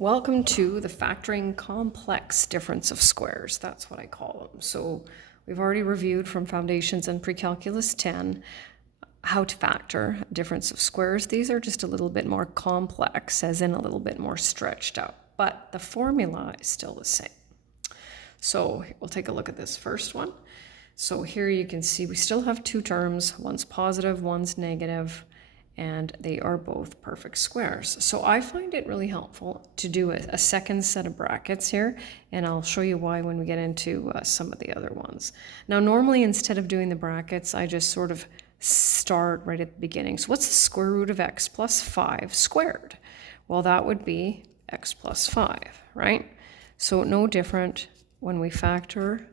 Welcome to the factoring complex difference of squares. That's what I call them. So we've already reviewed from Foundations and Pre-Calculus 10 how to factor a difference of squares. These are just a little bit more complex, as in a little bit more stretched out, but the formula is still the same. So we'll take a look at this first one. So here you can see we still have two terms. One's positive, one's negative, and they are both perfect squares. So I find it really helpful to do a second set of brackets here, and I'll show you why when we get into some of the other ones. Now, normally instead of doing the brackets, I just sort of start right at the beginning. So what's the square root of x plus 5 squared? Well, that would be x plus 5, right? So no different when we factor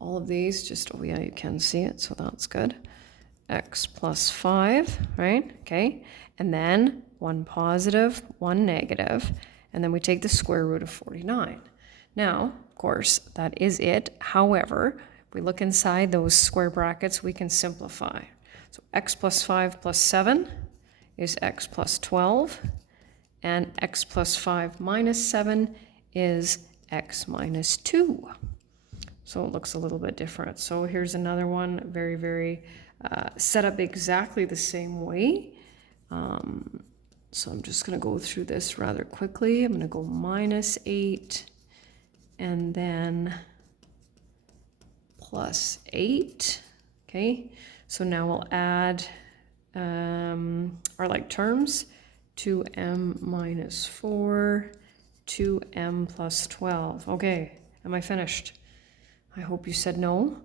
all of these, just, oh yeah, you can see it, so that's good. X plus 5, right? Okay, and then one positive, one negative, and then we take the square root of 49. Now, of course, that is it. However, if we look inside those square brackets, we can simplify. So x plus 5 plus 7 is x plus 12, and x plus 5 minus 7 is x minus 2. So it looks a little bit different. So here's another one, very set up exactly the same way. So I'm just going to go through this rather quickly. I'm going to go minus 8 and then plus 8. Okay, so now we'll add our like terms, 2m minus 4, 2m plus 12. Okay, am I finished? I hope you said no.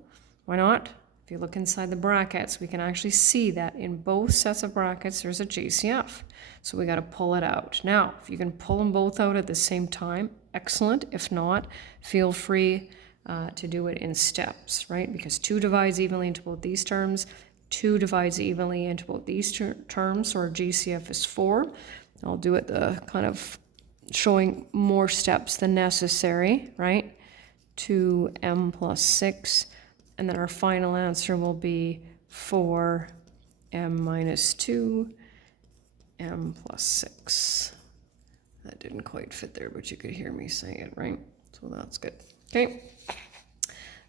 Why not? If you look inside the brackets, we can actually see that in both sets of brackets, there's a GCF. So we got to pull it out. Now, if you can pull them both out at the same time, excellent. If not, feel free to do it in steps, right? Because 2 divides evenly into both these terms, 2 divides evenly into both these terms, so our GCF is 4. I'll do it the kind of showing more steps than necessary, right? 2m plus 6, and then our final answer will be 4m minus 2, m plus 6. That didn't quite fit there, but you could hear me saying it, right? So that's good. Okay.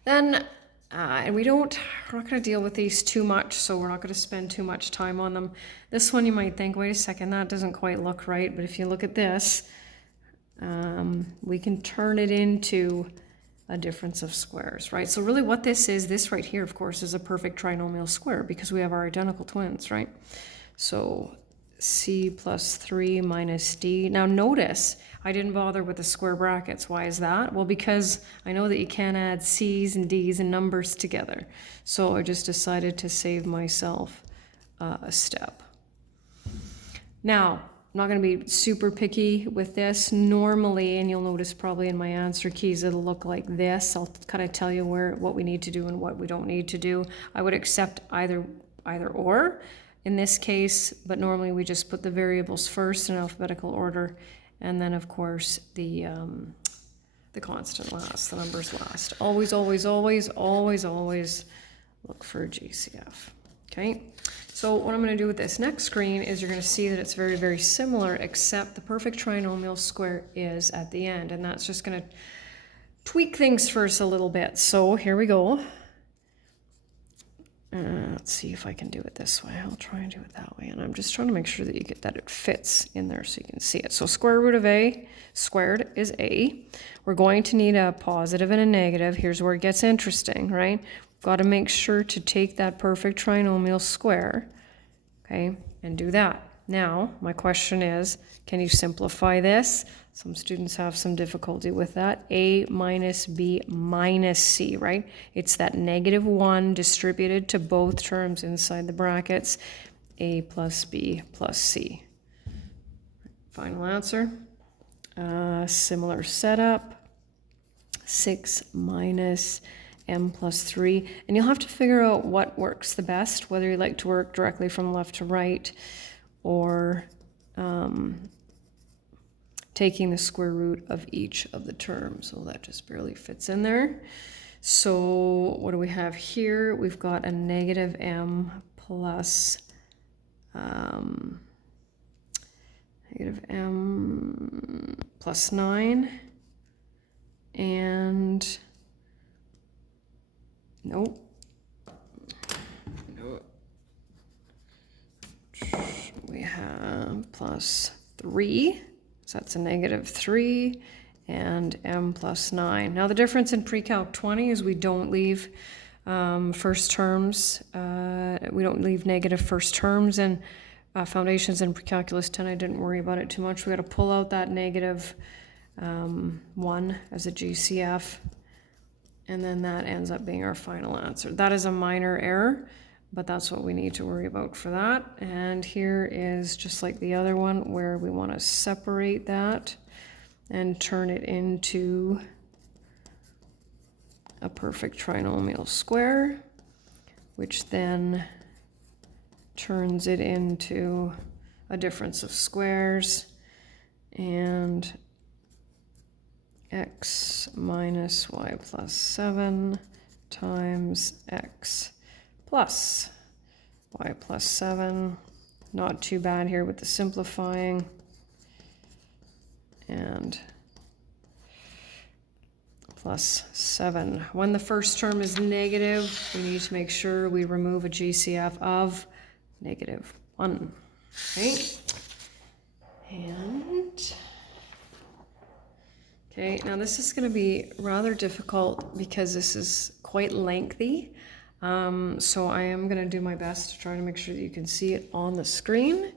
Then, and we're not going to deal with these too much, so we're not going to spend too much time on them. This one you might think, wait a second, that doesn't quite look right, but if you look at this, we can turn it into a difference of squares, right? So really what this right here, of course, is a perfect trinomial square because we have our identical twins, right? So c plus 3 minus d. Now notice I didn't bother with the square brackets. Why is that? Well, because I know that you can't add c's and d's and numbers together. So I just decided to save myself a step. Now, I'm not going to be super picky with this. Normally, and you'll notice probably in my answer keys, it'll look like this. I'll kind of tell you what we need to do and what we don't need to do. I would accept either or in this case, but normally we just put the variables first in alphabetical order, and then of course the constant last, the numbers last. Always, always, always, always, always look for a GCF. Okay. So what I'm going to do with this next screen is you're going to see that it's very similar, except the perfect trinomial square is at the end, and that's just going to tweak things first a little bit. So here we go. Let's see if I can do it this way. I'll try and do it that way, and I'm just trying to make sure that it fits in there so you can see it. So square root of a squared is a. We're going to need a positive and a negative. Here's where it gets interesting, right? Got to make sure to take that perfect trinomial square, okay, and do that. Now, my question is, can you simplify this? Some students have some difficulty with that. A minus b minus c, right? It's that -1 distributed to both terms inside the brackets. A plus b plus c. Final answer. Similar setup. 6 minus m plus 3, and you'll have to figure out what works the best, whether you like to work directly from left to right or taking the square root of each of the terms. So that just barely fits in there. So what do we have here? We've got a negative m plus negative m plus 9, and nope. We have plus 3, so that's a negative 3, and m plus 9. Now the difference in pre-calc 20 is we don't leave first terms, we don't leave negative first terms, and foundations in pre-calculus 10, I didn't worry about it too much. We got to pull out that negative 1 as a GCF, and then that ends up being our final answer. That is a minor error, but that's what we need to worry about for that. And here is just like the other one where we want to separate that and turn it into a perfect trinomial square, which then turns it into a difference of squares, and x minus y plus 7 times x plus y plus 7. Not too bad here with the simplifying. And plus 7. When the first term is negative, we need to make sure we remove a GCF of negative 1. Okay? And okay, now this is going to be rather difficult because this is quite lengthy. So I am going to do my best to try to make sure that you can see it on the screen.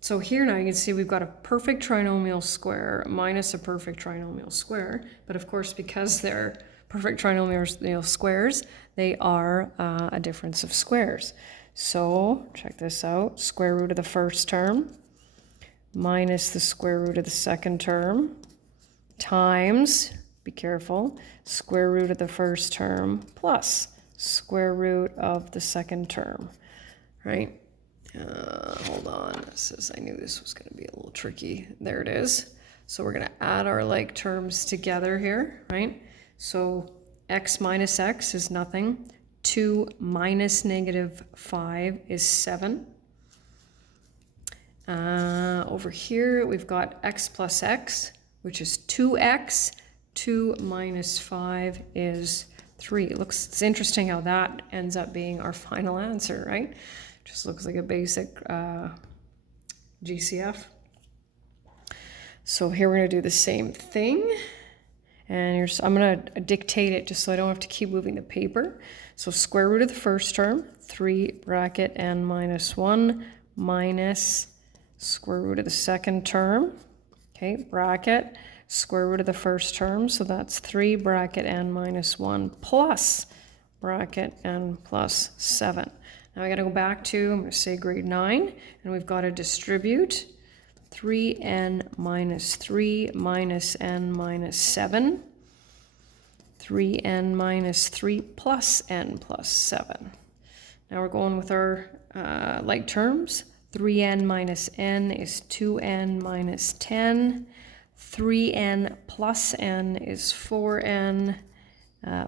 So here now you can see we've got a perfect trinomial square minus a perfect trinomial square. But of course, because they're perfect trinomial squares, they are a difference of squares. So check this out. Square root of the first term minus the square root of the second term times, be careful, square root of the first term plus square root of the second term, right? Hold on, I knew this was going to be a little tricky. There it is. So we're going to add our like terms together here, right? So x minus x is nothing. 2 minus negative 5 is 7. Over here we've got x plus x, which is 2x. 2 minus 5 is 3. It's interesting how that ends up being our final answer, right? Just looks like a basic GCF. So here we're going to do the same thing. And I'm going to dictate it just so I don't have to keep moving the paper. So square root of the first term, 3 bracket n minus 1 minus square root of the second term. Okay, bracket, square root of the first term. So that's 3 bracket n minus 1 plus bracket n plus 7. Now I got to go back to, I'm going to say grade 9, and we've got to distribute 3n minus 3 minus n minus 7, 3n minus 3 plus n plus 7. Now we're going with our like terms. 3n minus n is 2n minus 10. 3n plus n is 4n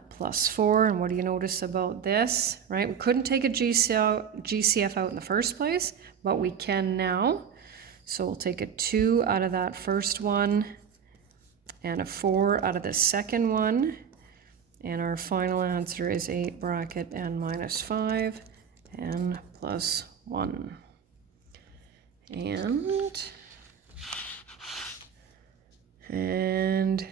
plus 4. And what do you notice about this, right? We couldn't take a GCF out in the first place, but we can now. So we'll take a 2 out of that first one and a 4 out of the second one. And our final answer is 8 bracket n minus 5 n plus 1. And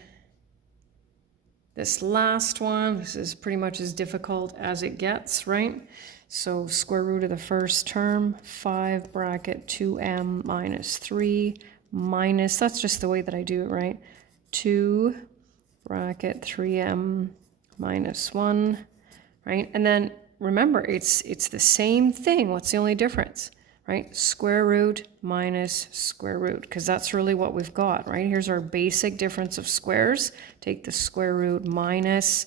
this last one, this is pretty much as difficult as it gets, right? So square root of the first term, 5 bracket 2m minus 3 minus, that's just the way that I do it, right? 2 bracket 3m minus 1, right? And then remember, it's the same thing. What's the only difference, right? Square root minus square root, because that's really what we've got, right? Here's our basic difference of squares. Take the square root minus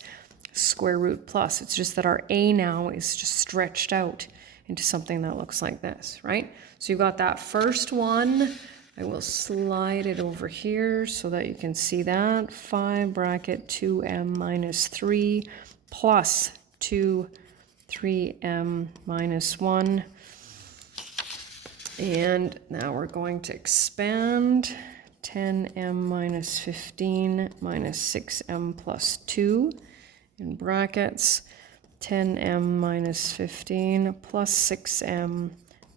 square root plus. It's just that our a now is just stretched out into something that looks like this, right? So you've got that first one. I will slide it over here so that you can see that. 5 bracket 2m minus 3 plus 3m minus 1. And now we're going to expand 10m minus 15 minus 6m plus 2 in brackets, 10m minus 15 plus 6m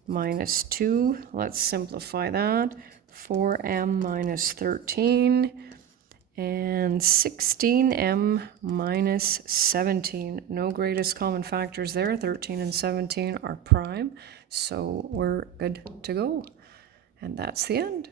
minus 2. Let's simplify that. 4m minus 13 and 16m minus 17. No greatest common factors there. 13 and 17 are prime, so we're good to go. And that's the end.